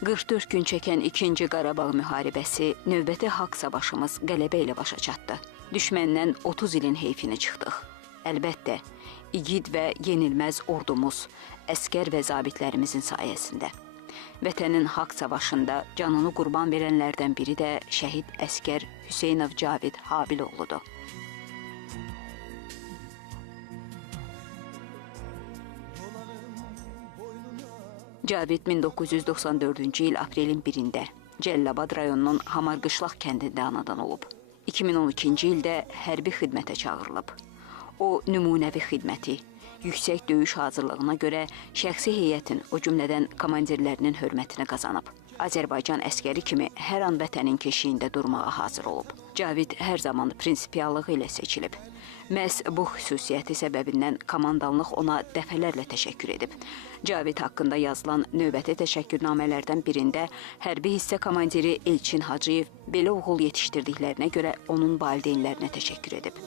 44 gün çəkən 2-ci Qarabağ müharibəsi, növbəti haqq savaşımız qələbə ilə başa çatdı. Düşməndən 30 ilin heyfini çıxdıq. Əlbəttə, igid və yenilməz ordumuz, əskər və zabitlərimizin sayəsində. Vətənin haqq savaşında canını qurban verənlərdən biri də şəhid əskər Hüseynov Cavid Habiloğludur. Cavid 1994-cü il aprelin 1-də Cəlilabad rayonunun Hamarqışlaq kəndində anadan olub. 2012-ci ildə hərbi xidmətə çağırılıb. O, nümunəvi xidməti, yüksək döyüş hazırlığına görə şəxsi heyətin, o cümlədən komandirlərinin hörmətini qazanıb. Azərbaycan əskəri kimi hər an vətənin keşiyində durmağa hazır olub. Cavid hər zaman prinsipiallığı ilə seçilib. Məhz bu xüsusiyyəti səbəbindən komandanlıq ona dəfələrlə təşəkkür edib. Cavid haqqında yazılan növbəti təşəkkürnamələrdən birində hərbi hissə komandiri Elçin Hacıyev belə oğul yetişdirdiklərinə görə onun valideynlərinə təşəkkür edib.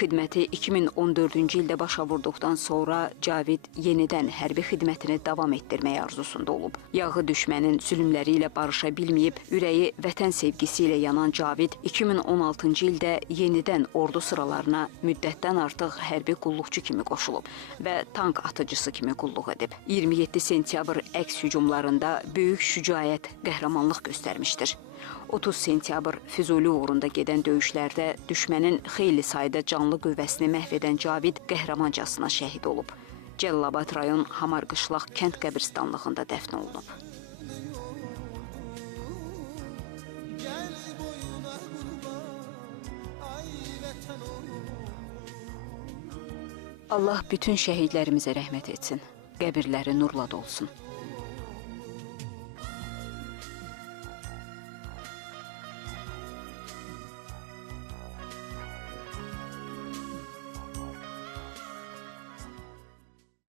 Xidməti 2014-cü ildə başa vurduqdan sonra Cavid yenidən hərbi xidmətini davam etdirmək arzusunda olub. Yağı düşmənin zülmləri ilə barışa bilməyib, ürəyi vətən sevgisi ilə yanan Cavid 2016-cı ildə yenidən ordu sıralarına müddətdən artıq hərbi qulluqçu kimi qoşulub və tank atıcısı kimi qulluq edib. 27 sentyabr əks hücumlarında böyük şücaət, qəhrəmanlıq göstərmişdir. 30 sentyabr Füzuli uğrunda gedən döyüşlərdə düşmənin xeyli sayda canlı qüvvəsini məhv edən Cavid qəhrəmancasına şəhid olub. Cəlilabad rayon Hamarqışlaq kənd qəbristanlığında dəfn olunub. Allah bütün şəhidlərimizə rəhmət etsin, qəbirləri nurla dolsun.